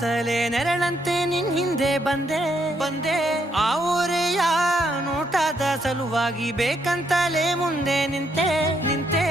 ಅಂತಲೇ ನೆರಳಂತೆ ನಿನ್ ಹಿಂದೆ ಬಂದೆ ಆ ಊರೆಯ ನೋಟದ ಸಲುವಾಗಿ ಬೇಕಂತಲೇ ಮುಂದೆ ನಿಂತೆ